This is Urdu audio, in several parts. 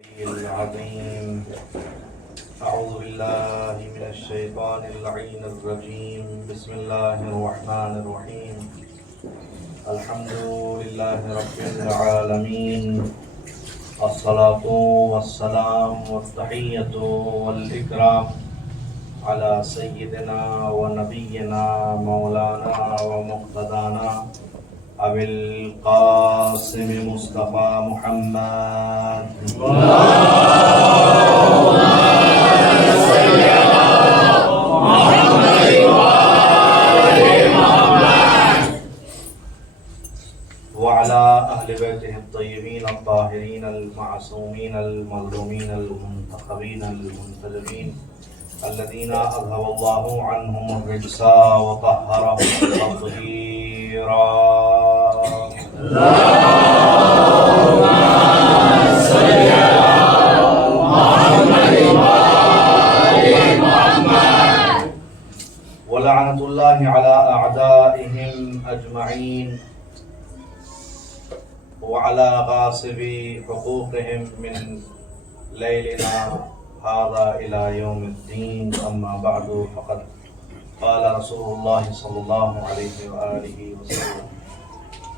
العظيم. أعوذ بالله من الشيطان اللعين الرجيم. بسم الله الرحمن الرحيم. الحمد لله رب العالمين، الصلاة والسلام والتحية والإكرام على سيدنا ونبينا مولانا ومقتدانا أبي القاسم مصطفى محمد. وعلى أهل بيته الطيبين الطاهرين المعصومين المظلومين المنتخبين المنتجبين الذين أذهب الله عنهم الرجس وطهرهم تطهيرا. اللهم صل على محمد وآل محمد. ولعنة الله على أعدائهم أجمعين وعلى غاصب حقوقهم من ليلنا هذا إلى يوم الدين. أما بعد، فقد قال رسول الله صلى الله عليه وآله وسلم: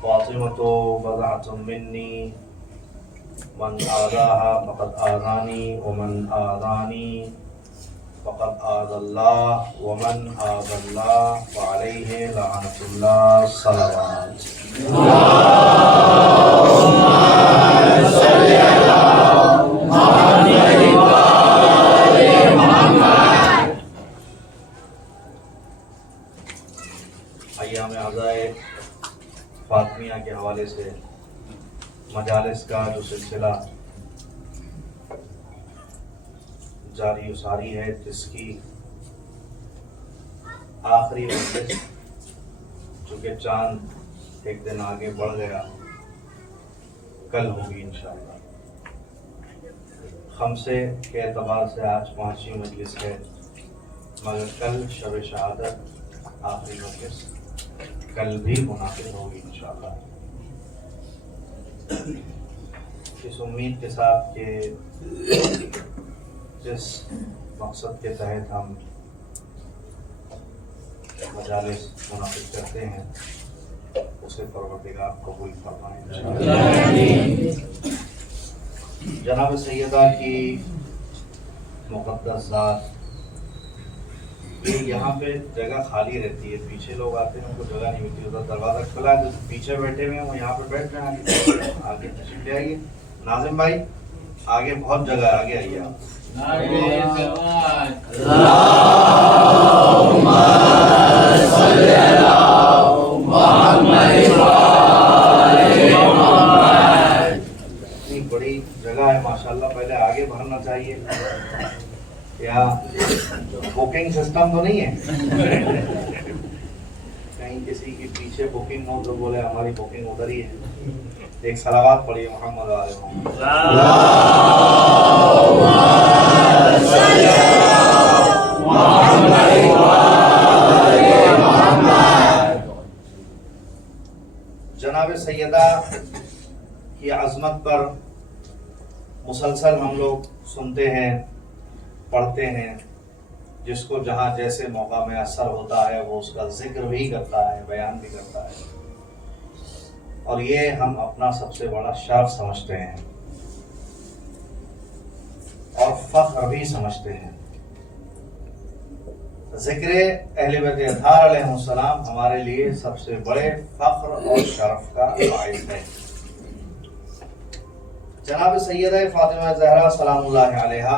فاطمة بضعة مني، من آذاها فقد آذاني، ومن آذاني فقد آذى الله، ومن آذى الله فعليه لعنة الله. صلوات. اللهم صل على محمد وآل محمد. ایام عزائے فاطمیہ کے حوالے سے مجالس کا جو سلسلہ جاری و ساری ہے، جس کی آخری مجلس، چونکہ چاند ایک دن آگے بڑھ گیا، کل ہوگی انشاءاللہ. خمسے کے اعتبار سے آج 5ویں مجلس ہے، مگر کل شب شہادت آخری مجلس کل بھی منعقد ہوگی انشاءاللہ. اس امید کے ساتھ کہ جس مقصد کے تحت ہم مجالس منعقد کرتے ہیں اسے پروردگار قبول فرمائے. جناب سیدہ کی مقدس ذات، یہاں پہ جگہ خالی رہتی ہے، پیچھے لوگ آتے ہیں ان کو جگہ نہیں ملتی، ادھر دروازہ کھلا ہے، جو پیچھے بیٹھے ہوئے ہیں وہ یہاں پہ بیٹھ رہے ہیں، آگے تشریف لے آئیے. ناظم بھائی آگے بہت جگہ ہے، آگے آئیے آپ. اللہم صلی علی محمد وآل محمد. اتنی بڑی جگہ ہے ماشاءاللہ، پہلے آگے بھرنا چاہیے. یہاں بکنگ سسٹم تو نہیں ہے؟ کہیں کسی کی پیچھے بکنگ ہو تو بولے ہماری بکنگ ادھر ہی ہے. ایک صلوات پڑھیے محمد علیہ محمد. جناب سیدہ کی عظمت پر مسلسل ہم لوگ سنتے ہیں، پڑھتے ہیں، جس کو جہاں جیسے موقع میسر ہوتا ہے وہ اس کا ذکر بھی کرتا ہے، بیان بھی کرتا ہے، اور یہ ہم اپنا سب سے بڑا شرف سمجھتے ہیں اور فخر بھی سمجھتے ہیں. ذکر اہل بیت اطہار علیہ السلام ہمارے لیے سب سے بڑے فخر اور شرف کا باعث ہے. جناب سیدہ فاطمہ زہرا سلام اللہ علیہا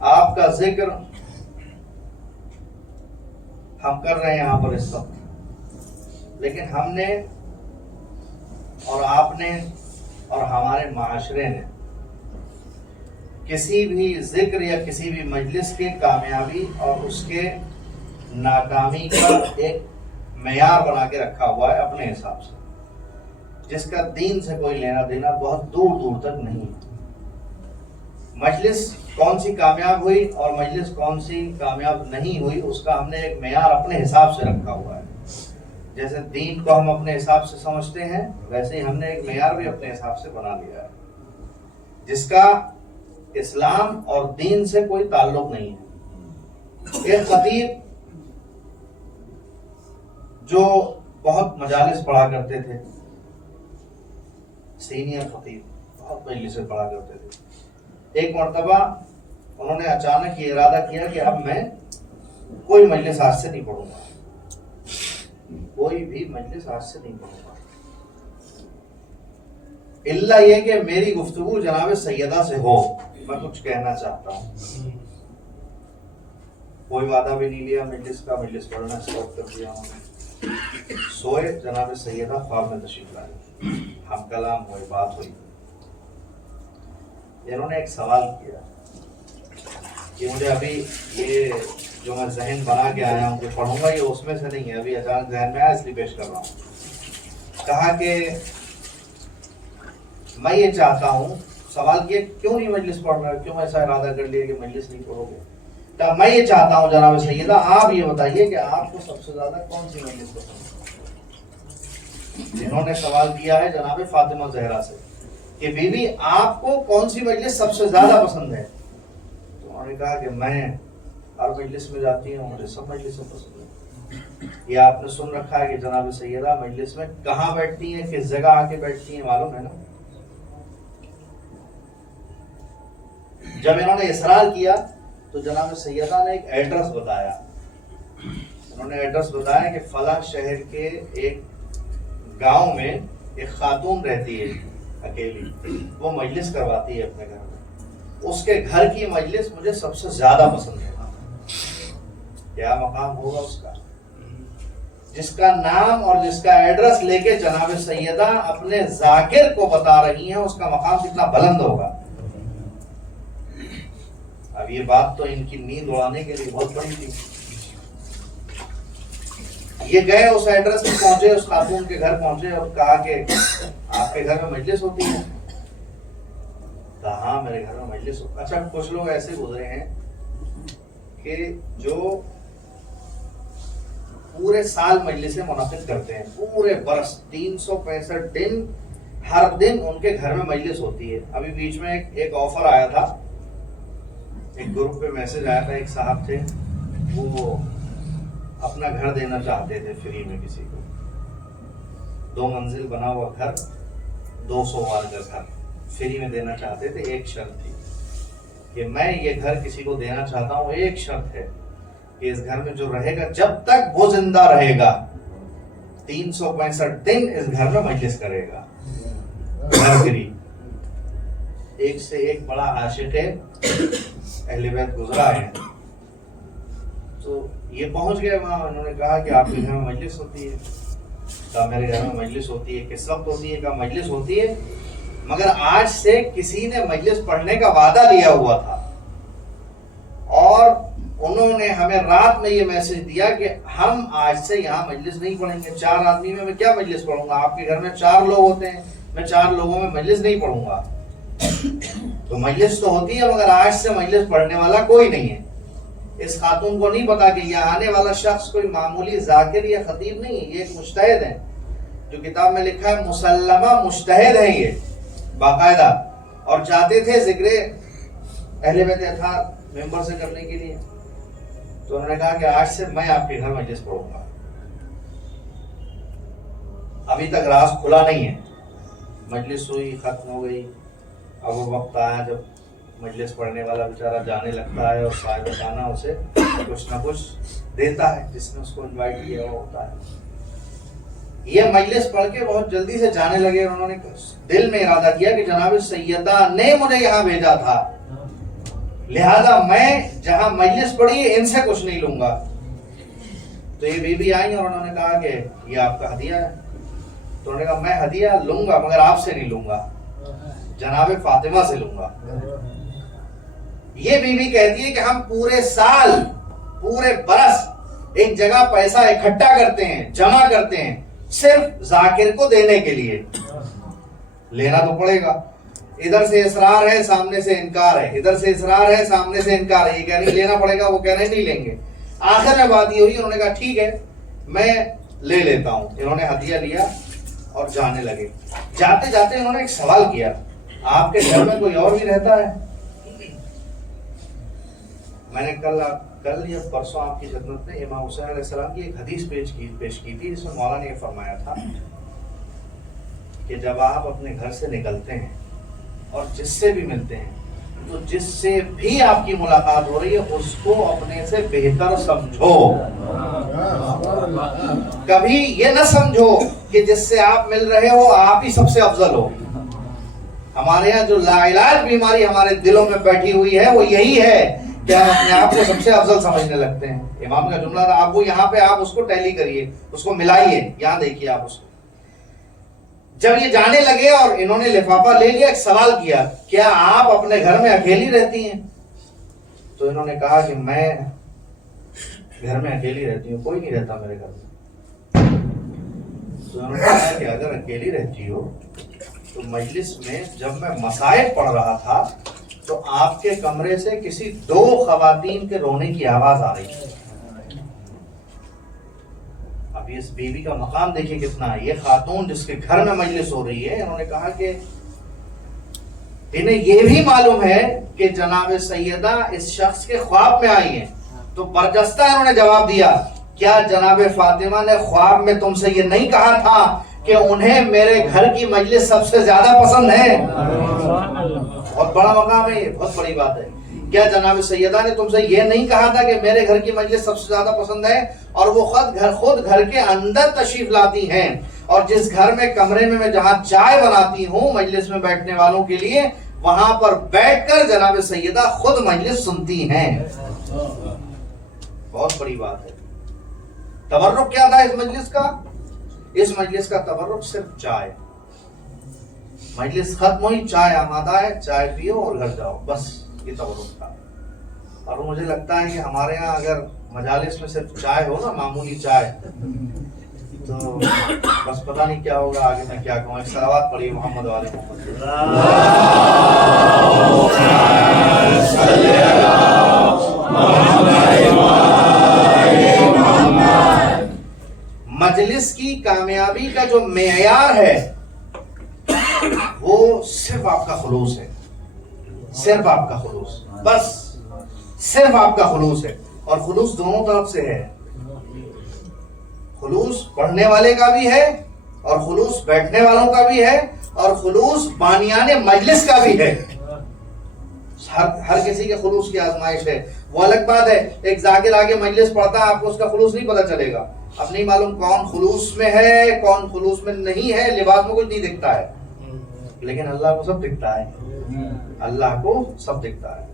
آپ کا ذکر ہم کر رہے ہیں یہاں پر اس وقت، لیکن ہم نے اور آپ نے اور ہمارے معاشرے نے کسی بھی ذکر یا کسی بھی مجلس کی کامیابی اور اس کے ناکامی کا ایک معیار بنا کے رکھا ہوا ہے اپنے حساب سے، جس کا دین سے کوئی لینا دینا بہت دور دور تک نہیں. مجلس کون سی کامیاب ہوئی اور مجلس کون سی کامیاب نہیں ہوئی، اس کا ہم نے ایک معیار اپنے حساب سے رکھا ہوا ہے. جیسے دین کو ہم اپنے حساب سے سمجھتے ہیں، ویسے ہی ہم نے ایک معیار بھی اپنے حساب سے بنا لیا ہے، جس کا اسلام اور دین سے کوئی تعلق نہیں ہے. ایک خطیب جو بہت مجالس پڑھا کرتے تھے، سینئر خطیب، بہت مجلسیں پڑھا کرتے تھے، ایک مرتبہ انہوں نے اچانک یہ ارادہ کیا کہ اب میں کوئی مجلس آج سے نہیں پڑھوں گا، کوئی بھی مجلس آج سے نہیں پڑھوں گا، الا یہ کہ میری گفتگو جناب سیدہ سے ہو، میں کچھ کہنا چاہتا ہوں. کوئی وعدہ بھی نہیں لیا مجلس کا، مجلس پڑھنا اسٹاپ کر دیا انہوں نے. سوئے، جناب سیدہ خواب میں تشریف لائے، ہم کلام ہوئے، بات ہوئی. انہوں نے ایک سوال کیا کہ مجھے ابھی یہ جو میں ذہن بنا کے آیا ہوں کہ پڑھوں گا، یہ اس میں سے نہیں ہے، ابھی اچانک ذہن میں آیا اس لیے پیش کر رہا ہوں. کہا کہ میں یہ چاہتا ہوں، سوال کیا کیوں نہیں مجلس پڑھ رہا، کیوں ایسا ارادہ کر لیا کہ مجلس نہیں پڑھو گے. کہا میں یہ چاہتا ہوں جناب سیدہ، آپ یہ بتائیے کہ آپ کو سب سے زیادہ کون سی مجلس پسند ہے. جنہوں نے سوال کیا ہے جناب فاطمہ زہرا سے کہ بی بی آپ کو کون سی مجلس سب سے زیادہ پسند ہے، تو انہوں نے کہا کہ میں ہر مجلس میں جاتی ہوں، مجھے سب مجلسیں پسند ہیں. یہ آپ نے سن رکھا ہے کہ جناب سیدہ مجلس میں کہاں بیٹھتی ہیں، کس جگہ آ کے بیٹھتی ہیں، معلوم ہے نا. جب انہوں نے اصرار کیا تو جناب سیدہ نے ایک ایڈریس بتایا. انہوں نے ایڈریس بتایا کہ فلاں شہر کے ایک گاؤں میں ایک خاتون رہتی ہے اکیلی، وہ مجلس کرواتی ہے اپنے گھر میں، اس کے گھر کی مجلس مجھے سب سے زیادہ پسند ہے. کیا مقام ہوگا اس کا، جس کا نام اور جس کا ایڈریس لے کے جناب سیدہ اپنے ذاکر کو بتا رہی ہیں، اس کا مقام کتنا بلند ہوگا. اب یہ بات تو ان کی نیند اڑانے کے لیے بہت بڑی تھی. یہ گئے اس ایڈریس پہ پہنچے، اس خاتون کے گھر پہنچے اور کہا کہ آپ کے گھر میں مجلس ہوتی ہے. کہا ہاں میرے گھر میں مجلس ہوتی ہے. اچھا کچھ لوگ ایسے گزرے ہیں کہ جو پورے سال مجلسیں منعقد کرتے ہیں، پورے برس 365 دن، ہر دن ان کے گھر میں مجلس ہوتی ہے. ابھی بیچ میں ایک آفر آیا تھا، ایک گروپ پہ میسج آیا تھا، ایک صاحب تھے وہ اپنا گھر دینا چاہتے تھے فری میں کسی کو، 2 منزل بنا ہوا گھر، 200 وار کا گھر فری میں دینا چاہتے تھے. ایک شرط تھی کہ میں یہ گھر کسی کو دینا چاہتا ہوں، ایک شرط ہے کہ اس گھر میں جو رہے گا جب تک وہ زندہ رہے گا 365 دن اس گھر میں مجلس کرے گا، گھر فری. ایک سے ایک بڑا عاشق اہل بیت گزرا ہے. تو یہ پہنچ گئے وہاں، انہوں نے کہا کہ آپ کے گھر میں مجلس ہوتی ہے. کہا میرے گھر میں مجلس ہوتی ہے. کس وقت ہوتی ہے؟ کہا مجلس ہوتی ہے مگر آج سے کسی نے مجلس پڑھنے کا وعدہ لیا ہوا تھا اور انہوں نے ہمیں رات میں یہ میسج دیا کہ ہم آج سے یہاں مجلس نہیں پڑھیں گے. 4 آدمی میں کیا مجلس پڑھوں گا، آپ کے گھر میں 4 لوگ ہوتے ہیں، میں 4 لوگوں میں مجلس نہیں پڑھوں گا. تو مجلس تو ہوتی ہے مگر آج سے مجلس پڑھنے والا کوئی نہیں ہے. اس خاتون کو نہیں پتا کہ یہ آنے والا شخص کوئی معمولی ذاکر یا خطیب نہیں ہے، یہ ایک مجتہد ہے. جو کتاب میں لکھا ہے مسلمہ مجتہد ہے یہ باقاعدہ، اور چاہتے تھے ذکر اہل بیت اطہار ممبر سے کرنے کے لیے. تو انہوں نے کہا کہ آج سے میں آپ کے گھر مجلس پڑھوں گا. ابھی تک راز کھلا نہیں ہے. مجلس ہوئی، ختم ہو گئی. اب وہ وقت آیا جب مجلس پڑھنے والا بیچارہ جانے لگتا ہے اور صاحب خانہ اسے کچھ نہ کچھ دیتا ہے، جس نے اس کو انوائٹ کیا ہوا ہوتا ہے. یہ مجلس پڑھ کے بہت جلدی سے جانے لگے. انہوں نے دل میں ارادہ کیا کہ جناب سیدہ نے مجھے یہاں بھیجا تھا، لہذا میں جہاں مجلس پڑھی ان سے کچھ نہیں لوں گا. تو یہ بی بی آئی اور انہوں نے کہا کہ یہ آپ کا ہدیہ ہے. تو انہوں نے کہا میں ہدیہ لوں گا مگر آپ سے نہیں لوں گا، جناب فاطمہ سے لوں گا. یہ بی بی کہتی ہے کہ ہم پورے سال، پورے برس ایک جگہ پیسہ اکٹھا کرتے ہیں، جمع کرتے ہیں صرف ذاکر کو دینے کے لیے. لینا تو پڑے گا. ادھر سے اصرار ہے سامنے سے انکار ہے، ادھر سے اصرار ہے سامنے سے انکار ہے، یہ کہہ رہے ہیں لینا پڑے گا، وہ کہہ رہے ہیں نہیں لیں گے۔ آخر میں بات یہ ہوئی، انہوں نے کہا ٹھیک ہے میں لے لیتا ہوں۔ انہوں نے ہدیہ لیا اور جانے لگے۔ جاتے جاتے انہوں نے ایک سوال کیا، آپ کے گھر میں کوئی اور بھی رہتا ہے؟ میں نے کل یا پرسوں آپ کی خدمت میں امام حسین علیہ السلام کی ایک حدیث پیش کی تھی، جس میں مولا نے یہ فرمایا تھا کہ جب آپ اپنے گھر سے نکلتے ہیں اور جس سے بھی ملتے ہیں تو جس سے بھی آپ کی ملاقات ہو رہی ہے اس کو اپنے سے بہتر سمجھو، کبھی یہ نہ سمجھو کہ جس سے آپ مل رہے ہو آپ ہی سب سے افضل ہو۔ ہمارے یہاں جو لا علاج بیماری ہمارے دلوں میں بیٹھی ہوئی ہے وہ یہی ہے کہ ہم اپنے آپ کو سب سے افضل سمجھنے لگتے ہیں۔ امام کا جملہ تھا، آپ وہ یہاں پہ آپ اس کو ٹیلی کریے، اس کو ملائیے، یہاں دیکھیے آپ اس کو۔ جب یہ جانے لگے اور انہوں نے لفافہ لے لیا، ایک سوال کیا، کیا آپ اپنے گھر میں اکیلی رہتی ہیں؟ تو انہوں نے کہا کہ میں گھر میں اکیلی رہتی ہوں، کوئی نہیں رہتا میرے گھر میں۔ تو انہوں نے کہا کہ اگر اکیلی رہتی ہو تو مجلس میں جب میں مسائل پڑھ رہا تھا تو آپ کے کمرے سے کسی 2 خواتین کے رونے کی آواز آ رہی ہے۔ اب اس بیوی کا مقام دیکھیں کتنا ہے، یہ خاتون جس کے گھر میں مجلس ہو رہی ہے، انہوں نے کہا کہ انہیں یہ بھی معلوم ہے کہ جناب سیدہ اس شخص کے خواب میں آئی ہیں۔ تو برجستہ انہوں نے جواب دیا، کیا جناب فاطمہ نے خواب میں تم سے یہ نہیں کہا تھا کہ انہیں میرے گھر کی مجلس سب سے زیادہ پسند ہے؟ بہت بڑا مقام ہے، یہ بہت بڑی بات ہے۔ کیا جناب سیدہ نے تم سے یہ نہیں کہا تھا کہ میرے گھر کی مجلس سب سے زیادہ پسند ہے؟ اور وہ خود گھر کے اندر تشریف لاتی ہیں، اور جس گھر میں کمرے میں جہاں چائے بناتی ہوں مجلس میں بیٹھنے والوں کے لیے، وہاں پر بیٹھ کر جناب سیدہ خود مجلس سنتی ہیں۔ بہت بڑی بات ہے۔ تبرک کیا تھا اس مجلس کا؟ اس مجلس کا تبرک صرف چائے۔ مجلس ختم ہوئی، چائے آمادہ ہے، چائے پیو اور گھر جاؤ، بس یہ تبرک تھا۔ اور مجھے لگتا ہے کہ ہمارے ہاں اگر مجالس میں صرف چائے ہو نا، معمولی چائے، تو بس پتہ نہیں کیا ہوگا آگے میں کیا کہوں۔ ایک صلوات پڑھیے محمد والے محمد۔ مجلس کی کامیابی کا جو معیار ہے وہ صرف آپ کا خلوص ہے، صرف آپ کا خلوص، بس صرف آپ کا خلوص ہے۔ اور خلوص دونوں طرف سے ہے، خلوص پڑھنے والے کا بھی ہے اور خلوص بیٹھنے والوں کا بھی ہے اور خلوص بانیان مجلس کا بھی ہے۔ ہر کسی کے خلوص کی آزمائش ہے۔ وہ الگ بات ہے، ایک ذاکر آگے مجلس پڑھتا ہے، آپ کو اس کا خلوص نہیں پتہ چلے گا، اب نہیں معلوم کون خلوص میں ہے کون خلوص میں نہیں ہے، لباس میں کچھ نہیں دکھتا ہے، لیکن اللہ کو سب دکھتا ہے، اللہ کو سب دکھتا ہے۔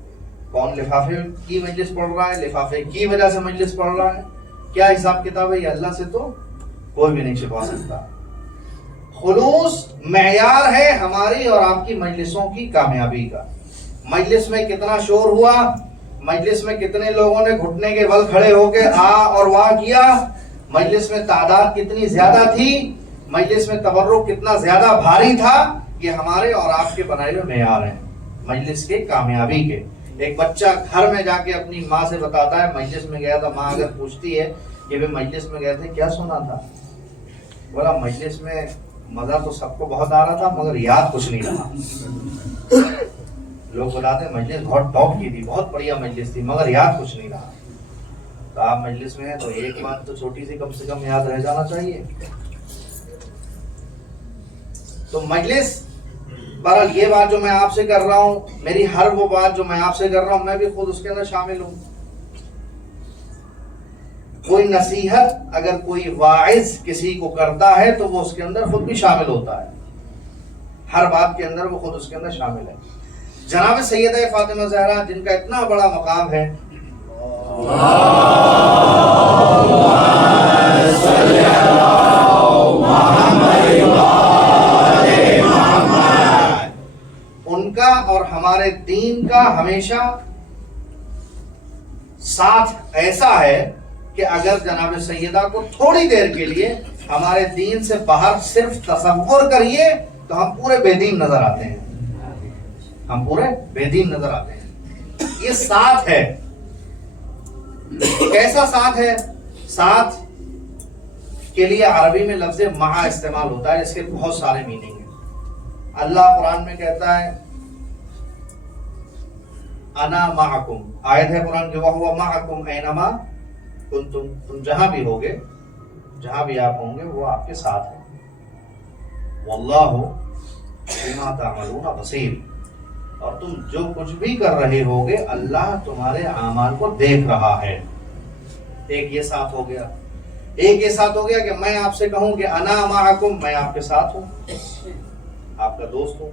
کون لفافے کی مجلس پڑھ رہا ہے، لفافے کی وجہ سے مجلس پڑھ رہا ہے، کیا حساب کتاب ہے، یہ اللہ سے تو کوئی بھی نہیں چھپا سکتا۔ خلوص معیار ہے ہماری اور آپ کی مجلسوں کی کامیابی کا۔ مجلس میں کتنا شور ہوا، مجلس میں کتنے لوگوں نے گھٹنے کے بل کھڑے ہو کے آ اور واہ کیا، مجلس میں تعداد کتنی زیادہ تھی، مجلس میں تبرک کتنا زیادہ بھاری تھا، یہ ہمارے اور آپ کے بنائے ہوئے معیار ہیں مجلس کے کامیابی کے۔ ایک بچہ گھر میں جا کے اپنی ماں سے بتاتا ہے مجلس میں گیا تھا، ماں اگر پوچھتی ہے کہ بھی مجلس میں گئے تھے کیا سنا تھا، بولا مجلس میں مزہ تو سب کو بہت آ رہا تھا مگر یاد کچھ نہیں رہا۔ لوگ بتاتے ہیں مجلس بہت ٹاپ کی تھی، بہت بڑھیا مجلس تھی مگر یاد کچھ نہیں رہا۔ تو آپ مجلس میں ہیں تو ایک بات تو چھوٹی سی کم سے کم یاد رہ جانا چاہیے۔ تو مجلس، بہرحال یہ بات جو میں آپ سے کر رہا ہوں، میری ہر وہ بات جو میں آپ سے کر رہا ہوں میں بھی خود اس کے اندر شامل ہوں۔ کوئی نصیحت اگر کوئی واعظ کسی کو کرتا ہے تو وہ اس کے اندر خود بھی شامل ہوتا ہے، ہر بات کے اندر وہ خود اس کے اندر شامل ہے۔ جناب سیدہ فاطمہ زہرا جن کا اتنا بڑا مقام ہے، ان کا اور ہمارے دین کا ہمیشہ ساتھ ایسا ہے کہ اگر جناب سیدہ کو تھوڑی دیر کے لیے ہمارے دین سے باہر صرف تصور کریے تو ہم پورے بے دین نظر آتے ہیں۔ ہم پورے بے دین نظر آتے ہیں. یہ ساتھ ہے. کیسا ساتھ ہے؟ ساتھ کے لیے عربی میں لفظ مع استعمال ہوتا ہے، اس کے بہت سارے میننگ ہیں. اللہ قرآن میں کہتا ہے انا معکم، آیت ہے قرآن کی وَهُوَ مَعَكُمْ أَيْنَمَا كُنْتُمْ، تم جہاں بھی ہوگے، جہاں بھی آپ ہوں گے وہ آپ کے ساتھ ہے. وَاللَّهُ بِمَا تَعْمَلُونَ بَصِيرٌ، اور تم جو کچھ بھی کر رہے ہوگے اللہ تمہارے اعمال کو دیکھ رہا ہے. ایک یہ ساتھ ہو گیا. ایک یہ ساتھ ہو گیا کہ میں آپ سے کہوں کہ انا معکم، میں آپ کے ساتھ ہوں، آپ کا دوست ہوں.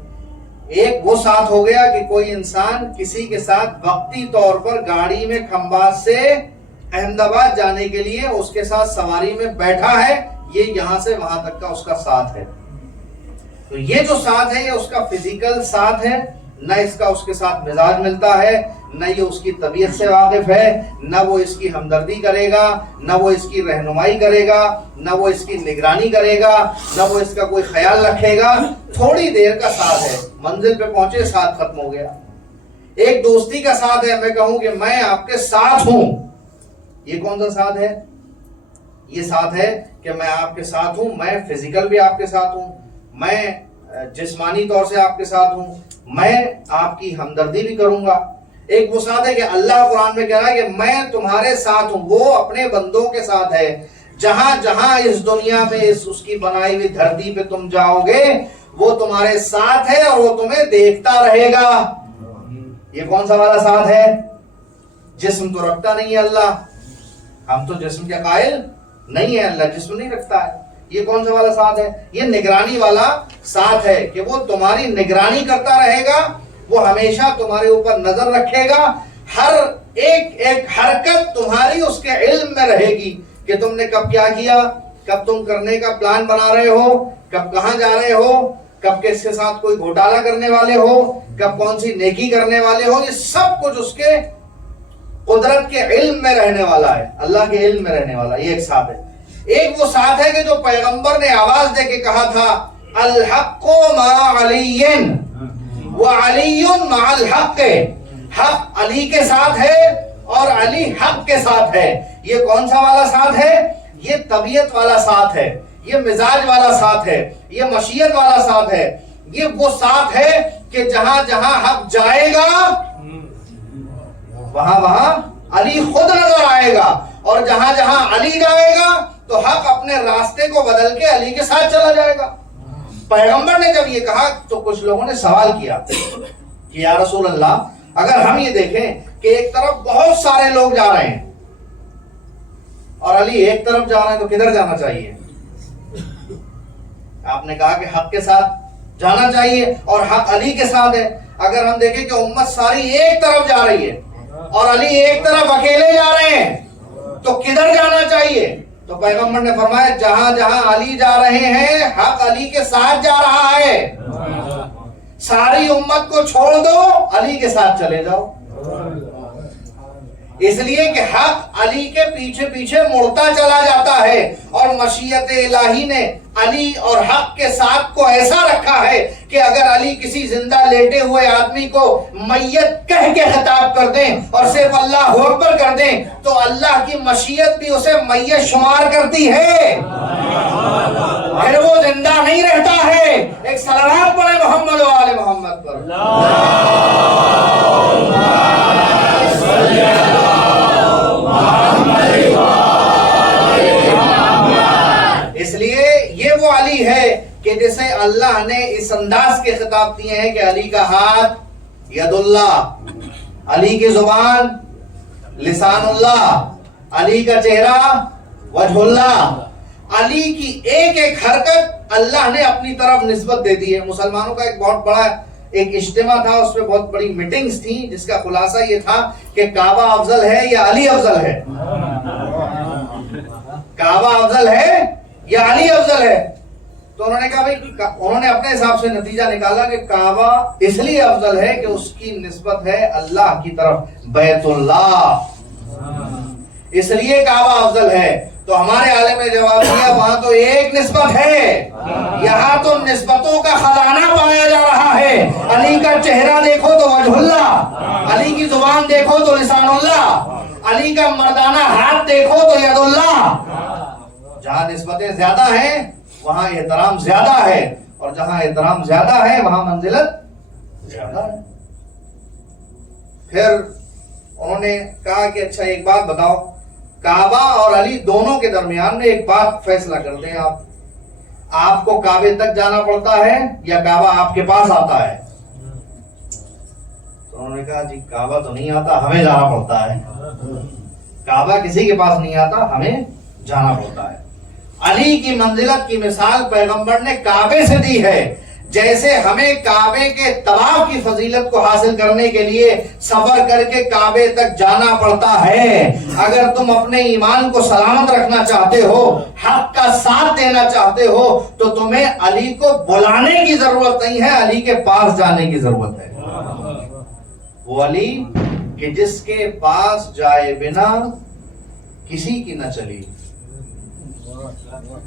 ایک وہ ساتھ ہو گیا کہ کوئی انسان کسی کے ساتھ وقتی طور پر گاڑی میں کھمبات سے احمد آباد جانے کے لیے اس کے ساتھ سواری میں بیٹھا ہے، یہ یہاں سے وہاں تک کا اس کا ساتھ ہے. تو یہ جو ساتھ ہے یہ اس کا فزیکل ساتھ ہے، نہ اس کا اس کے ساتھ مزاج ملتا ہے، نہ یہ اس کی طبیعت سے واقف ہے، نہ وہ اس کی ہمدردی کرے گا، نہ وہ اس کی رہنمائی کرے گا، نہ وہ اس کی نگرانی کرے گا، نہ وہ اس کا کوئی خیال رکھے گا. تھوڑی دیر کا ساتھ ہے، منزل پہ پہنچے ساتھ ختم ہو گیا. ایک دوستی کا ساتھ ہے، میں کہوں کہ میں آپ کے ساتھ ہوں. یہ کون سا ساتھ ہے؟ یہ ساتھ ہے کہ میں آپ کے ساتھ ہوں، میں فزیکل بھی آپ کے ساتھ ہوں، میں جسمانی طور سے آپ کے ساتھ ہوں، میں آپ کی ہمدردی بھی کروں گا. ایک وہ ساتھ ہے کہ اللہ قرآن میں کہہ رہا ہے کہ میں تمہارے ساتھ ہوں. وہ اپنے بندوں کے ساتھ ہے. جہاں جہاں اس دنیا میں اس کی بنائی ہوئی دھرتی پہ تم جاؤ گے وہ تمہارے ساتھ ہے اور وہ تمہیں دیکھتا رہے گا. یہ کون سا والا ساتھ ہے؟ جسم تو رکھتا نہیں ہے اللہ، ہم تو جسم کے قائل نہیں ہے، اللہ جسم نہیں رکھتا ہے. یہ کون سا والا ساتھ ہے؟ یہ نگرانی والا ساتھ ہے کہ وہ تمہاری نگرانی کرتا رہے گا، وہ ہمیشہ تمہارے اوپر نظر رکھے گا، ہر ایک ایک حرکت تمہاری اس کے علم میں رہے گی کہ تم نے کب کیا کیا، کب تم کرنے کا پلان بنا رہے ہو، کب کہاں جا رہے ہو، کب کس کے ساتھ کوئی گھوٹالا کرنے والے ہو، کب کون سی نیکی کرنے والے ہو. یہ سب کچھ اس کے قدرت کے علم میں رہنے والا ہے، اللہ کے علم میں رہنے والا. یہ ایک ساتھ ہے. ایک وہ ساتھ ہے کہ جو پیغمبر نے آواز دے کے کہا تھا الحق مع علی وعلی مع الحق، حق علی کے ساتھ ہے اور علی حق کے ساتھ ہے. یہ کون سا والا ساتھ ہے؟ یہ طبیعت والا ساتھ ہے، یہ مزاج والا ساتھ ہے، یہ مشیت والا ساتھ ہے. یہ وہ ساتھ ہے کہ جہاں جہاں حق جائے گا وہاں وہاں علی خود نظر آئے گا، اور جہاں جہاں علی جائے گا تو حق اپنے راستے کو بدل کے علی کے ساتھ چلا جائے گا. پیغمبر نے جب یہ کہا تو کچھ لوگوں نے سوال کیا کہ یا رسول اللہ اگر ہم یہ دیکھیں کہ ایک طرف بہت سارے لوگ جا رہے ہیں اور علی ایک طرف جا رہے ہیں تو کدھر جانا چاہیے؟ آپ نے کہا کہ حق کے ساتھ جانا چاہیے اور حق علی کے ساتھ ہے. اگر ہم دیکھیں کہ امت ساری ایک طرف جا رہی ہے اور علی ایک طرف اکیلے جا رہے ہیں تو کدھر جانا چاہیے؟ تو پیغمبر نے فرمایا جہاں جہاں علی جا رہے ہیں حق علی کے ساتھ جا رہا ہے. ساری امت کو چھوڑ دو، علی کے ساتھ چلے جاؤ. اس لیے کہ حق علی کے پیچھے پیچھے مڑتا چلا جاتا ہے، اور مشیت الہی نے علی اور حق کے ساتھ کو ایسا رکھا ہے کہ اگر علی کسی زندہ لیٹے ہوئے آدمی کو میت کہہ کے خطاب کر دیں اور صرف اللہ اکبر کر دیں تو اللہ کی مشیت بھی اسے میت شمار کرتی ہے، پھر وہ زندہ نہیں رہتا ہے. ایک صلوات پڑھے محمد و آل محمد پر. اس لیے یہ وہ علی ہے کہ جسے اللہ نے اس انداز کے خطاب دیے ہیں کہ علی کا ہاتھ ید اللہ، علی کی زبان لسان اللہ، علی کا چہرہ وجہ اللہ. علی کی ایک ایک حرکت اللہ نے اپنی طرف نسبت دے دی ہے. مسلمانوں کا ایک بہت بڑا ایک اجتماع تھا، اس میں بہت بڑی میٹنگز تھی جس کا خلاصہ یہ تھا کہ کعبہ افضل ہے یا علی افضل ہے؟ کعبہ افضل ہے یا علی افضل ہے؟ تو انہوں نے کہا بھائی، انہوں نے اپنے حساب سے نتیجہ نکالا کہ کعبہ اس لیے افضل ہے کہ اس کی نسبت ہے اللہ کی طرف، بیت اللہ، اس لیے کعبہ افضل ہے. تو ہمارے عالم نے جواب دیا وہاں تو ایک نسبت ہے، یہاں تو نسبتوں کا خزانہ پایا جا رہا ہے. علی کا چہرہ دیکھو تو وجہاللہ، علی کی زبان دیکھو تو لسان اللہ، علی کا مردانہ ہاتھ دیکھو تو ید اللہ۔ جہاں نسبتیں زیادہ ہیں وہاں احترام زیادہ ہے، اور جہاں احترام زیادہ ہے وہاں منزلت زیادہ ہے۔ پھر انہوں نے کہا کہ اچھا ایک بات بتاؤ، کعبہ اور علی دونوں کے درمیان میں ایک بات فیصلہ کر دیں آپ کو کعبے تک جانا پڑتا ہے یا کعبہ آپ کے پاس آتا ہے؟ تو انہوں نے کہا جی کعبہ تو نہیں آتا، ہمیں جانا پڑتا ہے۔ کعبہ کسی کے پاس نہیں آتا، ہمیں جانا پڑتا ہے۔ علی کی منزلت کی مثال پیغمبر نے کعبے سے دی ہے، جیسے ہمیں کعبے کے طواف کی فضیلت کو حاصل کرنے کے لیے سفر کر کے کعبے تک جانا پڑتا ہے۔ اگر تم اپنے ایمان کو سلامت رکھنا چاہتے ہو، حق کا ساتھ دینا چاہتے ہو، تو تمہیں علی کو بلانے کی ضرورت نہیں ہے، علی کے پاس جانے کی ضرورت ہے۔ وہ علی کہ جس کے پاس جائے بنا کسی کی نہ چلی،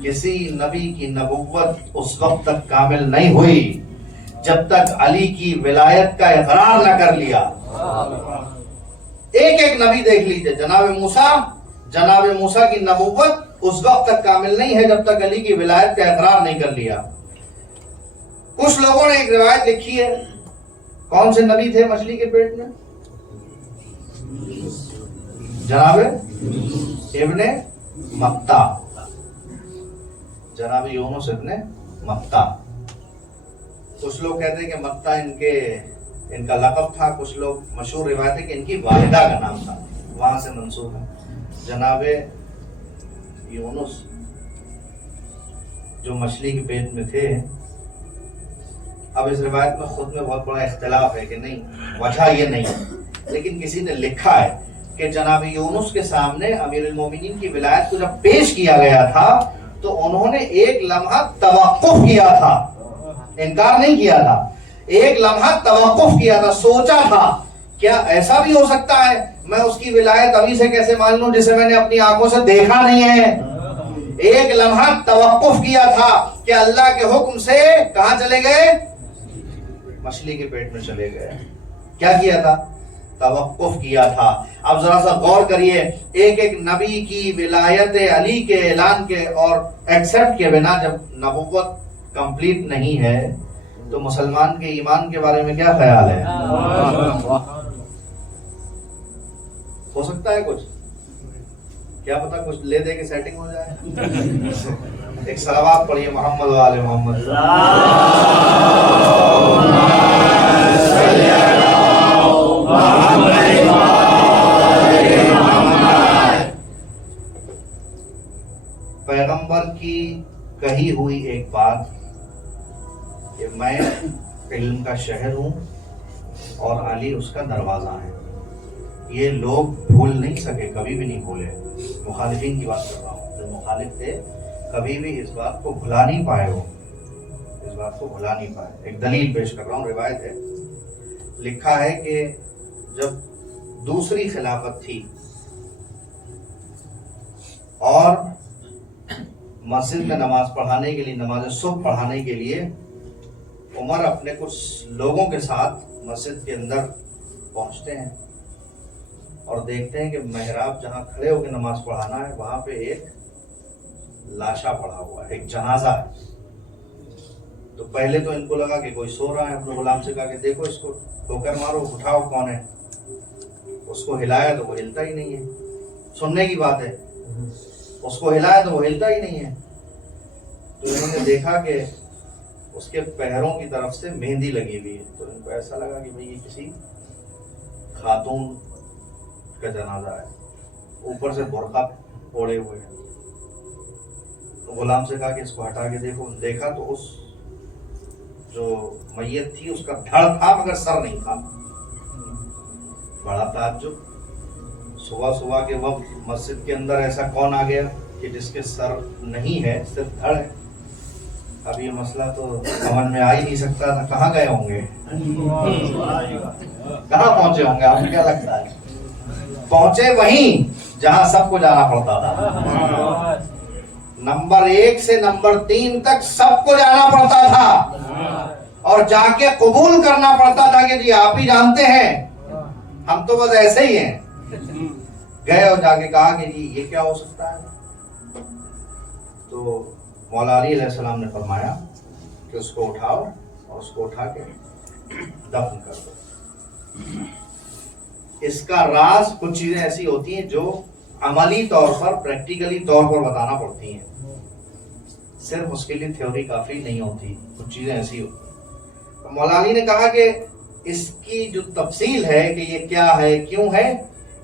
کسی نبی کی نبوت اس وقت تک کامل نہیں ہوئی جب تک علی کی ولایت کا اقرار نہ کر لیا۔ ایک ایک نبی دیکھ لیجئے، جناب موسیٰ کی نبوت اس وقت تک کامل نہیں ہے جب تک علی کی ولایت کا اقرار نہیں کر لیا۔ کچھ لوگوں نے ایک روایت لکھی ہے، کون سے نبی تھے مچھلی کے پیٹ میں؟ جناب ابن متہ، جناب یونس ابن متہ۔ کچھ لوگ کہتے ہیں کہ متہ ان کا لقب تھا، کچھ لوگ مشہور روایت ہے کہ ان کی والدہ کا نام تھا، وہاں سے منسوب ہے۔ جناب یونس جو مچھلی کے پیٹ میں تھے، اب اس روایت میں خود میں بہت بڑا اختلاف ہے کہ نہیں، وجہ یہ نہیں، لیکن کسی نے لکھا ہے کہ جناب یونس کے سامنے امیر المومنین کی ولایت کو جب پیش کیا گیا تھا تو انہوں نے ایک لمحہ توقف کیا تھا، انکار نہیں کیا تھا، ایک لمحہ توقف کیا تھا، سوچا تھا کیا ایسا بھی ہو سکتا ہے میں اس کی ولایت ابھی سے کیسے مان لوں جسے میں نے اپنی آنکھوں سے دیکھا نہیں ہے۔ ایک لمحہ توقف کیا تھا کہ اللہ کے حکم سے کہاں چلے گئے؟ مچھلی کے پیٹ میں چلے گئے۔ کیا کیا تھا؟ توقف کیا تھا۔ اب ذرا سا غور کریے، ایک ایک نبی کی ولایت علی کے اعلان کے اور ایکسپٹ کے بنا جب نبوت کمپلیٹ نہیں ہے تو مسلمان کے ایمان کے بارے میں کیا خیال ہے؟ ہو سکتا ہے کچھ، کیا پتا کچھ لے دے کے سیٹنگ ہو جائے۔ ایک صلوات پڑھیے محمد و آل محمد۔ پیغمبر کی کہی ہوئی ایک بات کہ میں علم کا شہر ہوں اور علی اس کا دروازہ ہے، یہ لوگ بھول نہیں سکے، کبھی بھی نہیں بھولے۔ مخالفین کی بات کر رہا ہوں، جو مخالف تھے کبھی بھی اس بات کو بھلا نہیں پائے، وہ اس بات کو بھلا نہیں پائے۔ ایک دلیل پیش کر رہا ہوں، روایت ہے، لکھا ہے کہ جب دوسری خلافت تھی اور مسجد میں نماز پڑھانے کے لیے، نماز صبح پڑھانے کے لیے عمر اپنے کچھ لوگوں کے ساتھ مسجد کے اندر پہنچتے ہیں اور دیکھتے ہیں کہ محراب جہاں کھڑے ہو کے نماز پڑھانا ہے وہاں پہ ایک لاشا پڑا ہوا ہے، ایک جنازہ ہے۔ تو پہلے تو ان کو لگا کہ کوئی سو رہا ہے، اپنے غلام سے کہا کہ دیکھو اس کو ٹھوکر مارو، اٹھاؤ کون ہے۔ اس کو ہلایا تو وہ ہلتا ہی نہیں ہے، سننے کی بات ہے، اس کو ہلایا تو وہ ہلتا ہی نہیں ہے۔ تو انہوں نے دیکھا کہ اس کے پیروں کی طرف سے مہندی لگی ہوئی ہے، تو ان کو ایسا لگا کہ بھئی یہ کسی خاتون کا جنازہ ہے، اوپر سے برقع اوڑے ہوئے ہیں۔ تو غلام سے کہا کہ اس کو ہٹا کے دیکھو۔ دیکھا تو اس جو میت تھی اس کا دھڑ تھا مگر سر نہیں تھا۔ بڑا تعجب، صبح صبح کے وقت مسجد کے اندر ایسا کون آ گیا کہ جس کے سر نہیں ہے صرف دھڑ ہے۔ اب یہ مسئلہ تو سمجھ میں آ ہی نہیں سکتا تھا، کہاں گئے ہوں گے، کہاں پہنچے ہوں گے؟ آپ کو کیا لگتا ہے؟ پہنچے وہیں جہاں سب کو جانا پڑتا تھا، نمبر 1 سے نمبر 3 تک سب کو جانا پڑتا تھا۔ اور جا کے قبول کرنا پڑتا تھا کہ جی آپ ہی جانتے ہیں, ہم تو بس ایسے ہی ہیں. گئے اور جا کے کہا کہ جی یہ کیا ہو سکتا ہے. تو مولا علی علیہ السلام نے فرمایا کہ اس کو اٹھاؤ اور اس کو اٹھا کے دفن کر دو. اس کا راز کچھ چیزیں ایسی ہوتی ہیں جو عملی طور پر, پریکٹیکلی طور پر بتانا پڑتی ہیں, صرف اس کے لیے تھیوری کافی نہیں ہوتی, کچھ چیزیں ایسی ہوتی ہیں. مولا علی نے کہا کہ اس کی جو تفصیل ہے کہ یہ کیا ہے, کیوں ہے,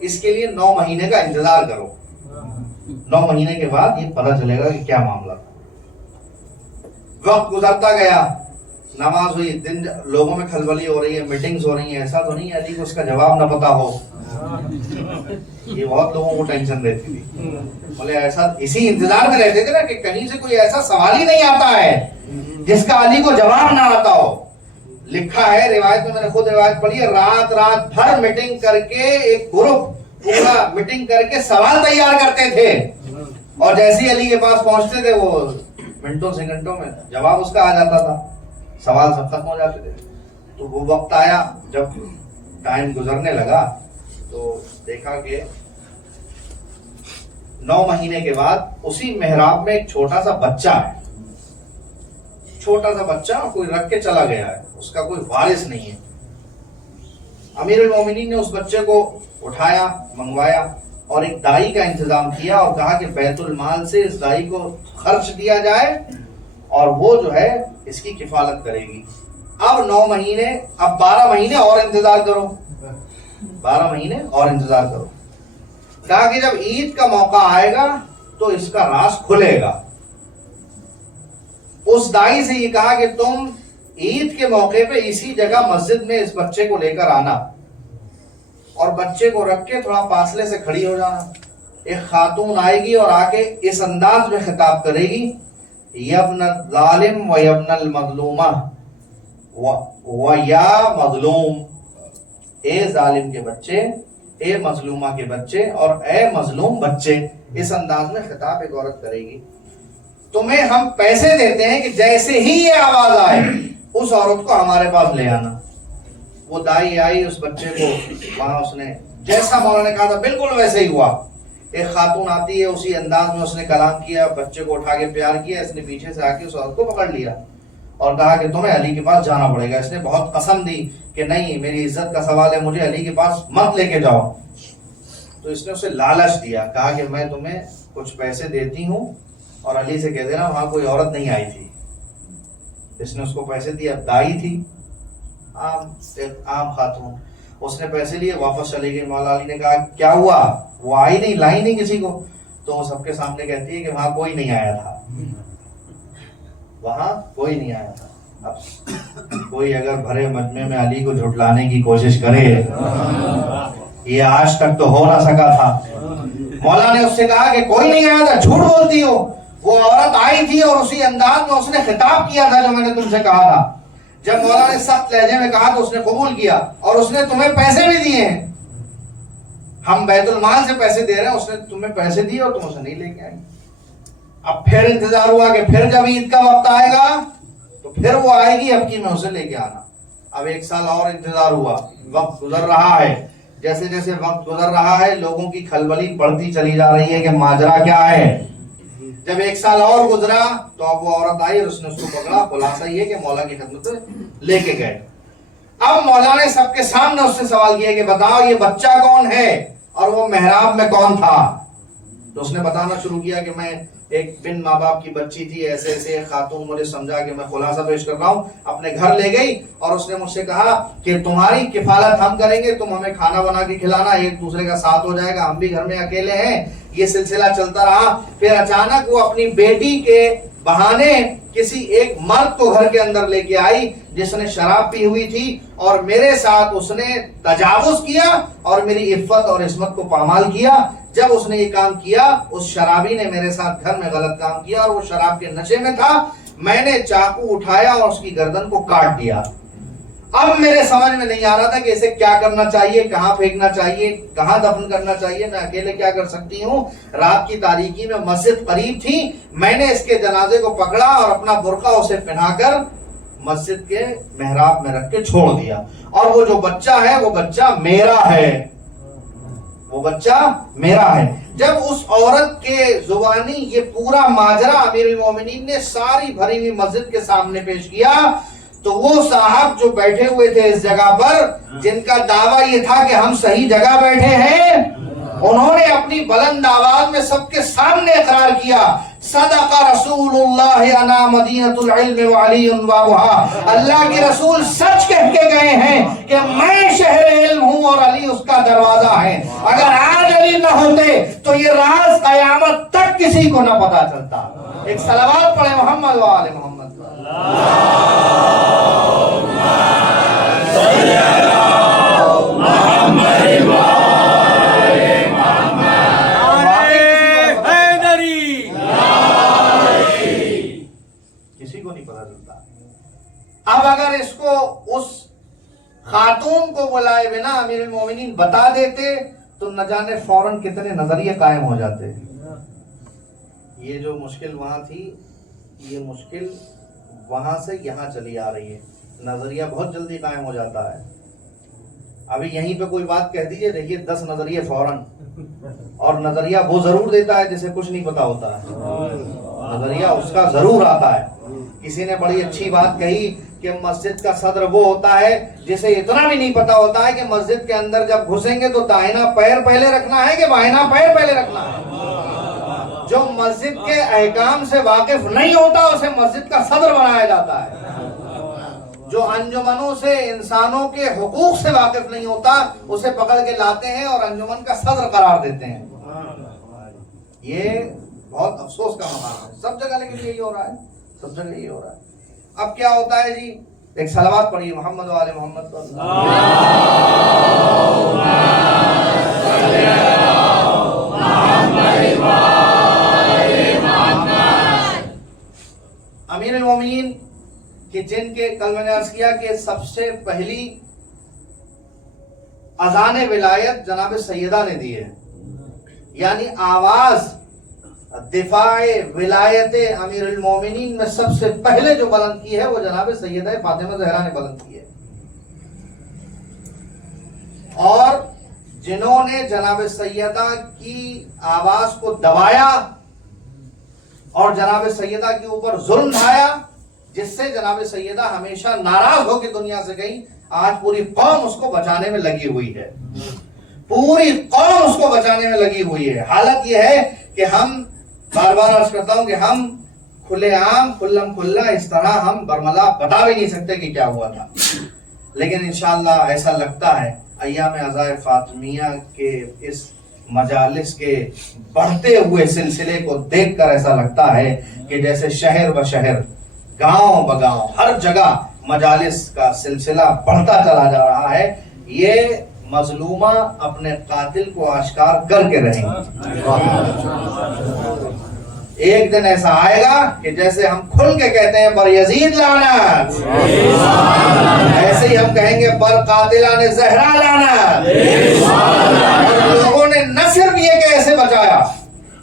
اس کے لیے 9 مہینے کا انتظار کرو. 9 مہینے کے بعد یہ پتہ چلے گا کہ کیا معاملہ تھا. وقت گزرتا گیا, نماز ہوئی, دن لوگوں میں کھلبلی ہو رہی ہے, میٹنگز ہو رہی ہیں. ایسا تو نہیں علی کو اس کا جواب نہ پتا ہو, یہ بہت لوگوں کو ٹینشن رہتی تھی. بولے ایسا اسی انتظار میں رہتے تھے نا کہ کہیں سے کوئی ایسا سوال ہی نہیں آتا ہے جس کا علی کو جواب نہ آتا ہو. لکھا ہے روایت میں, میں نے خود روایت پڑھی ہے, رات رات بھر میٹنگ کر کے ایک گروپ پورا میٹنگ کر کے سوال تیار کرتے تھے, اور جیسے ہی علی کے پاس پہنچتے تھے وہ منٹوں سیکنڈوں میں جواب اس کا آ جاتا تھا, سوال سب ختم ہو جاتے تھے. تو وہ وقت آیا جب ٹائم گزرنے لگا تو دیکھا کہ 9 مہینے کے بعد اسی محراب میں ایک چھوٹا سا بچہ ہے, چھوٹا سا بچہ کوئی رکھ کے چلا گیا ہے, اس کا کوئی وارث نہیں ہے. امیر المومنین نے اس بچے کو اٹھایا, منگوایا اور ایک دائی کا انتظام کیا اور کہا کہ بیت المال سے اس دائی کو خرچ دیا جائے اور وہ جو ہے اس کی کفالت کرے گی. اب 9 مہینے, اب 12 مہینے اور انتظار کرو, 12 مہینے اور انتظار کرو. کہا کہ جب عید کا موقع آئے گا تو اس کا راز کھلے گا. اس دائی سے یہ کہا کہ تم عید کے موقع پہ اسی جگہ مسجد میں اس بچے کو لے کر آنا اور بچے کو رکھ کے تھوڑا فاصلے سے کھڑی ہو جانا. ایک خاتون آئے گی اور آ کے اس انداز میں خطاب کرے گی, یبن الظالم و یبن المظلومہ و یا مظلوم, اے ظالم کے بچے, اے مظلومہ کے بچے اور اے مظلوم بچے. اس انداز میں خطاب ایک عورت کرے گی. تمہیں ہم پیسے دیتے ہیں کہ جیسے ہی یہ آواز آئے اس عورت کو ہمارے پاس لے آنا. وہ دائی آئی, اس بچے کو وہاں اس نے جیسا مولا نے کہا تھا بالکل ویسے ہی ہوا. ایک خاتون آتی ہے, اسی انداز میں اس نے کلام کیا, بچے کو اٹھا کے پیار کیا. اس نے پیچھے سے آ کے اس عورت کو پکڑ لیا اور کہا کہ تمہیں علی کے پاس جانا پڑے گا. اس نے بہت قسم دی کہ نہیں, میری عزت کا سوال ہے, مجھے علی کے پاس مت لے کے جاؤ. تو اس نے اسے لالچ دیا, کہا کہ میں تمہیں کچھ پیسے دیتی ہوں اور علی سے کہہ دینا وہاں کوئی عورت نہیں آئی تھی. اس نے اس کو پیسے دیا, دائی تھی, عام خاتون. اس نے پیسے لیے, واپس چلی گئی. مولا علی نے کہا کیا ہوا, وہ آئی نہیں, لائی نہیں کسی کو. تو وہ سب کے سامنے کہتی ہے کہ وہاں کوئی نہیں آیا تھا, وہاں کوئی نہیں آیا تھا. اب کوئی اگر بھرے مجمع میں علی کو جھٹلانے کی کوشش کرے, یہ آج تک تو ہو نہ سکا تھا. مولا نے اس سے کہا کہ کوئی نہیں آیا تھا, جھوٹ بولتی ہو. وہ عورت آئی تھی اور اسی انداز میں اس نے خطاب کیا تھا جو میں نے تم سے کہا تھا. جب مولا نے سخت لہجے میں کہا تو اس نے قبول کیا اور اس نے تمہیں پیسے بھی دیے ہیں. ہم بیت المال سے پیسے دے رہے ہیں, اس نے تمہیں پیسے دیے اور تم اسے نہیں لے کے آئی. اب پھر انتظار ہوا کہ پھر جب عید کا وقت آئے گا تو پھر وہ آئے گی, اب کی میں اسے لے کے آنا. اب 1 سال اور انتظار ہوا, وقت گزر رہا ہے. جیسے جیسے وقت گزر رہا ہے لوگوں کی کھلبلی بڑھتی چلی جا رہی ہے کہ ماجرا کیا ہے. جب 1 سال اور گزرا تو اب وہ عورت آئی اور اس نے اس کو پکڑا. خلاصہ یہ کہ مولا کی خدمت لے کے گئے. اب مولا نے سب کے سامنے اس سے سوال کیا کہ بتاؤ یہ بچہ کون ہے اور وہ محراب میں کون تھا. تو اس نے بتانا شروع کیا کہ میں ایک بن ماں باپ کی بچی تھی, ایسے ایسے خاتون مجھے سمجھا کہ میں خلاصہ پیش کر رہا ہوں. اپنے گھر لے گئی اور اس نے مجھ سے کہا کہ تمہاری کفالت ہم کریں گے, تم ہمیں کھانا بنا کے کھلانا, ایک دوسرے کا ساتھ ہو جائے گا, ہم بھی گھر میں اکیلے ہیں. یہ سلسلہ چلتا رہا. پھر اچانک وہ اپنی بیٹی کے بہانے کسی ایک مرد کو گھر کے اندر لے کے آئی جس نے شراب پی ہوئی تھی اور میرے ساتھ اس نے تجاوز کیا اور میری عفت اور عصمت کو پامال کیا. جب اس نے یہ کام کیا, اس شرابی نے میرے ساتھ گھر میں غلط کام کیا اور وہ شراب کے نشے میں تھا. میں نے چاقو اٹھایا اور اس کی گردن کو کاٹ دیا. اب میرے سمجھ میں نہیں آ رہا تھا کہ اسے کیا کرنا چاہیے, کہاں پھینکنا چاہیے, کہاں دفن کرنا چاہیے. میں اکیلے کیا کر سکتی ہوں. رات کی تاریکی میں مسجد قریب تھی. میں نے اس کے جنازے کو پکڑا اور اپنا برقع اسے پہنا کر مسجد کے محراب میں رکھ کے چھوڑ دیا، اور وہ جو بچہ ہے وہ بچہ میرا ہے، وہ بچہ میرا ہے۔ جب اس عورت کے زبانی یہ پورا ماجرا امیر المومنین نے ساری بھری ہوئی مسجد کے سامنے پیش کیا، تو وہ صاحب جو بیٹھے ہوئے تھے اس جگہ پر، جن کا دعویٰ یہ تھا کہ ہم صحیح جگہ بیٹھے ہیں، انہوں نے اپنی بلند آواز میں سب کے سامنے اقرار کیا، صدق رسول اللہ انا مدینۃ العلم وعلی بابھا، اللہ کے رسول سچ کہہ کے گئے ہیں کہ میں شہر علم ہوں اور علی اس کا دروازہ ہے۔ اگر آج علی نہ ہوتے تو یہ راز قیامت تک کسی کو نہ پتا چلتا۔ ایک صلوات پڑھیں محمد و آل محمد۔ کسی کو نہیں پتا چلتا۔ اب اگر اس کو اس خاتون کو بلائے بنا امیر المومنین بتا دیتے تو نہ جانے فوراً کتنے نظریے قائم ہو جاتے۔ یہ جو مشکل وہاں تھی، یہ مشکل وہاں سے یہاں چلی آ رہی ہے، نظریہ بہت جلدی قائم ہو جاتا ہے۔ ابھی یہیں پہ کوئی بات کہہ دیجئے، دیکھیے 10 نظریے فوراً، اور نظریہ وہ ضرور دیتا ہے جسے کچھ نہیں پتا ہوتا ہے، نظریہ اس کا ضرور آتا ہے۔ کسی نے بڑی اچھی بات کہی کہ مسجد کا صدر وہ ہوتا ہے جسے اتنا بھی نہیں پتا ہوتا ہے کہ مسجد کے اندر جب گھسیں گے تو داہنا پیر پہلے رکھنا ہے کہ بائنا پیر پہلے رکھنا ہے۔ جو مسجد کے احکام سے واقف نہیں ہوتا اسے مسجد کا صدر بنایا جاتا ہے۔ جو انجمنوں سے، انسانوں کے حقوق سے واقف نہیں ہوتا اسے پکڑ کے لاتے ہیں اور انجمن کا صدر قرار دیتے ہیں۔ یہ بہت افسوس کا مقام ہے، سب جگہ لیکن یہی ہو رہا ہے، سب جگہ یہی ہو رہا ہے۔ اب کیا ہوتا ہے جی؟ ایک صلوات پڑھیے محمد و آل محمد پر۔ امیر المومنین کہ جن کے کل میں نے عرض کیا کہ سب سے پہلی اذان ولایت جناب سیدہ نے دی ہے، یعنی آواز دفاع ولایت امیر المومنین میں سب سے پہلے جو بلند کی ہے وہ جناب سیدہ فاطمہ زہرا نے بلند کی ہے۔ اور جنہوں نے جناب سیدہ کی آواز کو دبایا اور جناب سیدہ کے اوپر ظلم ڈھایا، جس سے جناب سیدہ ہمیشہ ناراض ہو کے دنیا سے گئی، آج پوری قوم اس کو بچانے میں لگی ہوئی ہے، پوری قوم اس کو بچانے میں لگی ہوئی ہے۔ حالت یہ ہے کہ ہم بار بار عرض کرتا ہوں کہ ہم کھلے عام کھلم کھلا اس طرح ہم برملا بتا بھی نہیں سکتے کہ کیا ہوا تھا، لیکن انشاءاللہ ایسا لگتا ہے ایام عزائے فاطمیہ کے اس مجالس کے بڑھتے ہوئے سلسلے کو دیکھ کر ایسا لگتا ہے کہ جیسے شہر بہ شہر، گاؤں بہ گاؤں، ہر جگہ مجالس کا سلسلہ بڑھتا چلا جا رہا ہے۔ یہ مظلومہ اپنے قاتل کو آشکار کر کے رہیں گے۔ ایک دن ایسا آئے گا کہ جیسے ہم کھل کے کہتے ہیں بر یزید لعنت، ایسے ہی ہم کہیں گے بر قاتلان زہرا لعنت۔ اور لوگوں نے نہ صرف یہ کہ ایسے بچایا،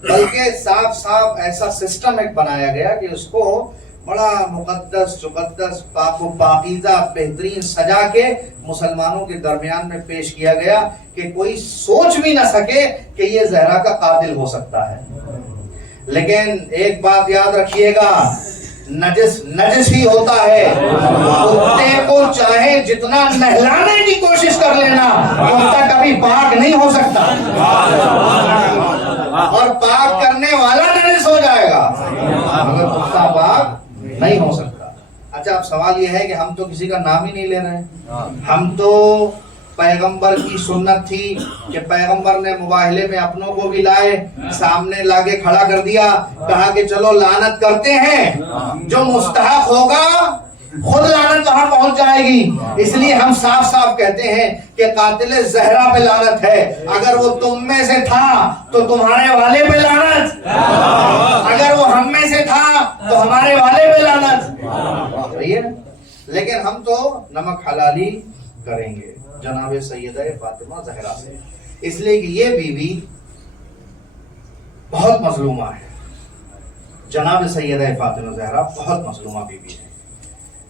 بلکہ صاف صاف ایسا سسٹم ایک بنایا گیا کہ اس کو بڑا مقدس چقدس پاک و پاکیزہ بہترین سجا کے مسلمانوں کے درمیان میں پیش کیا گیا کہ کوئی سوچ بھی نہ سکے کہ یہ زہرا کا قاتل ہو سکتا ہے۔ لیکن ایک بات یاد رکھیے گا، نجس نجس ہی ہوتا ہے، کتے کو چاہے جتنا نہلانے کی کوشش کر لینا، کتا کبھی پاک نہیں ہو سکتا، اور پاک کرنے والا نجس ہو جائے گا مگر کتا پاک نہیں ہو سکتا۔ اچھا اب سوال یہ ہے کہ ہم تو کسی کا نام ہی نہیں لے رہے، ہم تو پیغمبر کی سنت تھی کہ پیغمبر نے مباہلے میں اپنوں کو بھی لائے، سامنے لاگے کھڑا کر دیا، کہا کہ چلو لعنت کرتے ہیں، جو مستحق ہوگا خود لعنت وہاں پہنچ جائے گی۔ اس لیے ہم صاف صاف کہتے ہیں کہ قاتل زہرا پہ لعنت ہے، اگر وہ تم میں سے تھا تو تمہارے والے پہ لعنت، اگر وہ ہم میں سے تھا تو ہمارے والے پہ لعنت۔ لیکن ہم تو نمک حلالی کریں گے جناب سیدہ فاطمہ زہرا سے، اس لیے کہ یہ بیوی بہت مظلومہ ہے، جناب سیدہ فاطمہ زہرا بہت مظلومہ بیوی ہے۔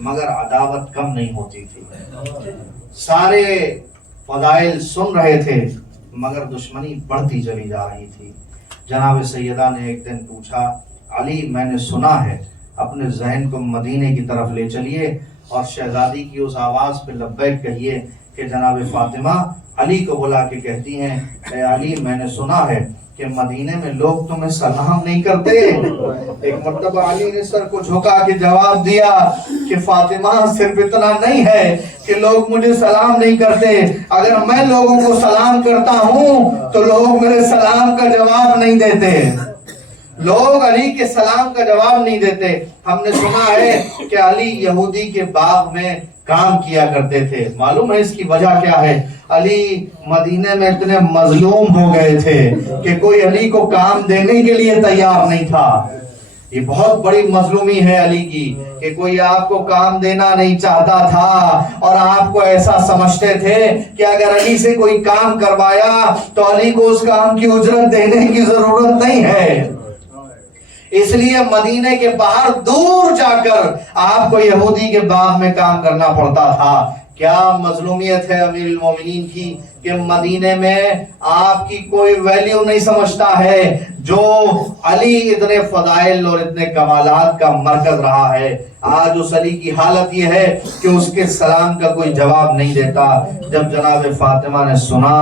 مگر عداوت کم نہیں ہوتی تھی. سارے فضائل سن رہے تھے مگر دشمنی بڑھتی چلی جا رہی تھی. جناب سیدہ نے ایک دن پوچھا علی میں نے سنا ہے اپنے ذہن کو مدینے کی طرف لے چلیے اور شہزادی کی اس آواز پہ لبیک کہیے کہ جناب فاطمہ علی کو بلا کے کہتی ہیں اے علی میں نے سنا ہے کہ مدینے میں لوگ تمہیں سلام نہیں کرتے. ایک مرتبہ علی نے سر کو جھکا کے جواب دیا کہ فاطمہ صرف اتنا نہیں ہے کہ لوگ مجھے سلام نہیں کرتے، اگر میں لوگوں کو سلام کرتا ہوں تو لوگ میرے سلام کا جواب نہیں دیتے. لوگ علی کے سلام کا جواب نہیں دیتے. ہم نے سنا ہے کہ علی یہودی کے باغ میں کام کیا کرتے تھے. معلوم ہے اس کی وجہ کیا ہے؟ علی مدینے میں اتنے مظلوم ہو گئے تھے کہ کوئی علی کو کام دینے کے لیے تیار نہیں تھا. یہ بہت بڑی مظلومی ہے علی کی کہ کوئی آپ کو کام دینا نہیں چاہتا تھا اور آپ کو ایسا سمجھتے تھے کہ اگر علی سے کوئی کام کروایا تو علی کو اس کام کی اجرت دینے کی ضرورت نہیں ہے. اس لیے مدینے کے باہر دور جا کر آپ کو یہودی کے باغ میں کام کرنا پڑتا تھا. کیا مظلومیت ہے امیر المومنین کی کہ مدینے میں آپ کی کوئی ویلیو نہیں سمجھتا ہے جو علی اتنے فضائل اور اتنے کمالات کا مرکز رہا ہے. آج اس علی کی حالت یہ ہے کہ اس کے سلام کا کوئی جواب نہیں دیتا. جب جناب فاطمہ نے سنا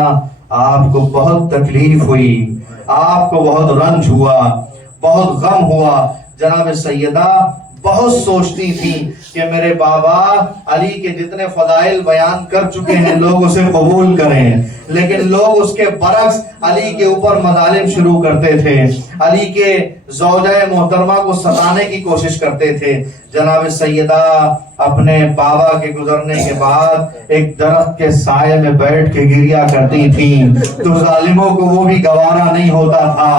آپ کو بہت تکلیف ہوئی، آپ کو بہت رنج ہوا، بہت غم ہوا. جناب سیدہ بہت سوچتی تھی کہ میرے بابا علی کے جتنے فضائل بیان کر چکے ہیں لوگ اسے قبول کریں، لیکن لوگ اس کے برعکس علی کے اوپر مظالم شروع کرتے تھے، علی کے زوجہ محترمہ کو ستانے کی کوشش کرتے تھے. جناب سیدہ اپنے بابا کے گزرنے کے بعد ایک درخت کے سائے میں بیٹھ کے گریا کرتی تھیں تو ظالموں کو وہ بھی گوارا نہیں ہوتا تھا.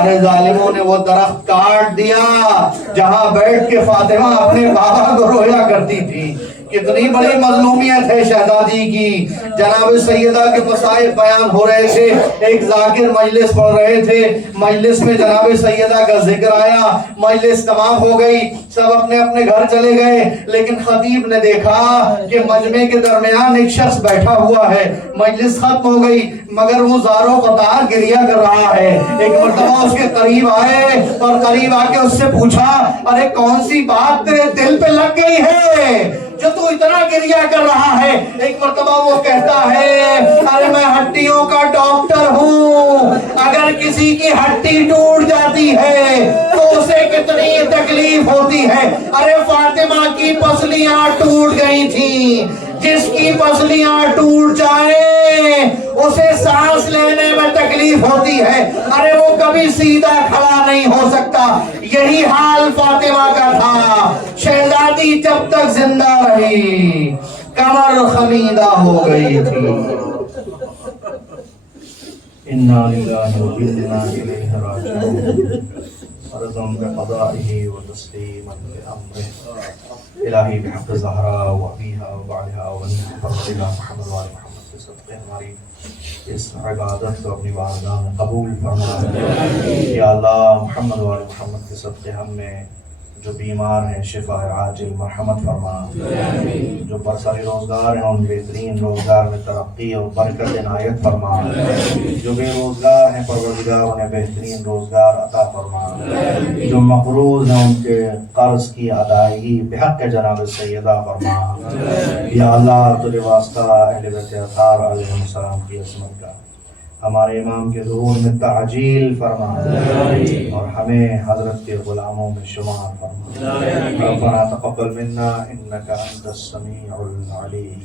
ارے ظالموں نے وہ درخت کاٹ دیا جہاں بیٹھ کے فاطمہ اپنے بابا کو رویا کرتی تھی. کتنی بڑی مظلومیت ہے شہزادی کی. جناب سیدہ کے مصائب بیان ہو رہے تھے، ایک ذاکر مجلس پڑھ رہے تھے، مجلس میں جناب سیدہ کا ذکر آیا، مجلس تمام ہو گئی، سب اپنے اپنے گھر چلے گئے، لیکن خطیب نے دیکھا کہ مجمع کے درمیان ایک شخص بیٹھا ہوا ہے. مجلس ختم ہو گئی مگر وہ زاروں قطار گریہ کر رہا ہے. ایک مرتبہ اس کے قریب آئے اور قریب آ کے اس سے پوچھا ارے کون سی بات تیرے دل پہ لگ گئی ہے جو تو اتنا گریہ کر رہا ہے؟ ایک مرتبہ وہ کہتا ہے ارے میں ہڈیوں کا ڈاکٹر ہوں، اگر کسی کی ہڈی ٹوٹ جاتی ہے تو اسے کتنی تکلیف ہوتی ہے. ارے فاطمہ کی پسلیاں ٹوٹ گئی تھی، جس کی پسلیاں ٹوٹ جائیں اسے سانس لینے میں تکلیف ہوتی ہے، ارے وہ کبھی سیدھا کھڑا نہیں ہو سکتا. یہی حال فاطمہ کا تھا. شہزادی جب تک زندہ رہی کمر خمیدہ ہو گئی تھی. انا للہ و انا الیہ راجعون. رضم بقضائه وتسلیما لامره الہی بحق زہرا و ابیہا و بعدہا و بنیہا فرمدلہ محمد و آل محمد کے صدقے ہماری اس عبادت کو اپنی بارگاہ میں قبول فرما. یا اللہ محمد و آل محمد کے صدقے ہم میں جو بیمار ہیں شفا عاجل مرحمت فرما، جو برسری روزگار ہیں ان بہترین روزگار میں ترقی اور برکت عنایت فرما، جو بے روزگار ہیں پروردگار انہیں بہترین روزگار عطا فرما، جو مقروض ہیں ان کے قرض کی ادائیگی بحق جناب سیدہ فرما. یا اللہ تجھے واسطہ اہل بیت اطہار علیہ السلام کی عصمت کا ہمارے امام کے ظہور میں تعجیل فرما اور ہمیں حضرت کے غلاموں میں شمار فرما. ربنا تقبل منا انك انت السميع العليم.